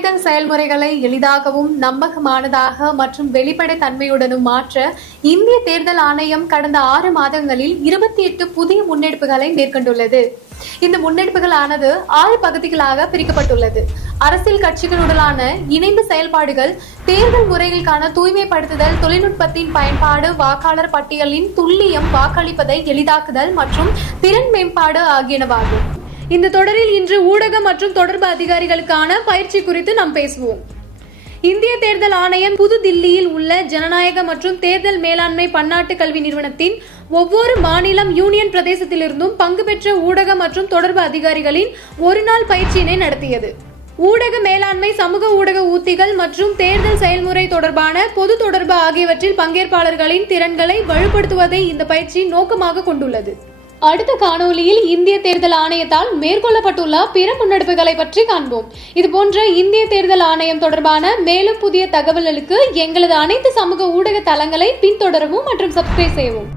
தேர்தல் செயல்முறைகளை எளிதாகவும் நம்பகமானதாக மற்றும் வெளிப்படைத்தன்மையுடனும் மாற்ற இந்திய தேர்தல் ஆணையம் கடந்த 6 மாதங்களில் 28 புதிய முன்னெடுப்புகளை மேற்கொண்டுள்ளது. இந்த முன்னெடுப்புகளானது 6 பகுதிகளாக பிரிக்கப்பட்டுள்ளது. அரசியல் கட்சிகளுடனான இணைந்த செயல்பாடுகள், தேர்தல் முறைகளுக்கான தூய்மைப்படுத்துதல், தொழில்நுட்பத்தின் பயன்பாடு, வாக்காளர் பட்டியலின் துல்லியம், வாக்களிப்பதை எளிதாக்குதல் மற்றும் திறன் மேம்பாடு ஆகியனவாகும். இந்த தொடரில் இன்று ஊடக மற்றும் தொடர்பு அதிகாரிகளுக்கான பயிற்சி குறித்து நாம் பேசுவோம். இந்திய தேர்தல் ஆணையம் புதுதில்லியில் உள்ள ஜனநாயக மற்றும் தேர்தல் மேலாண்மை பன்னாட்டு கல்வி நிறுவனத்தின் ஒவ்வொரு மாநிலம், யூனியன் பிரதேசத்திலிருந்தும் பங்கு பெற்ற ஊடக மற்றும் தொடர்பு அதிகாரிகளின் ஒரு நாள் பயிற்சியினை நடத்தியது. ஊடக மேலாண்மை, சமூக ஊடக உத்திகள் மற்றும் தேர்தல் செயல்முறை தொடர்பான பொது தொடர்பு ஆகியவற்றில் பங்கேற்பாளர்களின் திறன்களை வலுப்படுத்துவதை இந்த பயிற்சி நோக்கமாக கொண்டுள்ளது. அடுத்த காணொலியில் இந்திய தேர்தல் ஆணையத்தால் மேற்கொள்ளப்பட்டுள்ள பிற முன்னெடுப்புகளை பற்றி காண்போம். இதுபோன்ற இந்திய தேர்தல் ஆணையம் தொடர்பான மேலும் புதிய தகவல்களுக்கு எங்களது அனைத்து சமூக ஊடக தளங்களை பின்தொடரவும் மற்றும் சப்ஸ்கிரைப் செய்யவும்.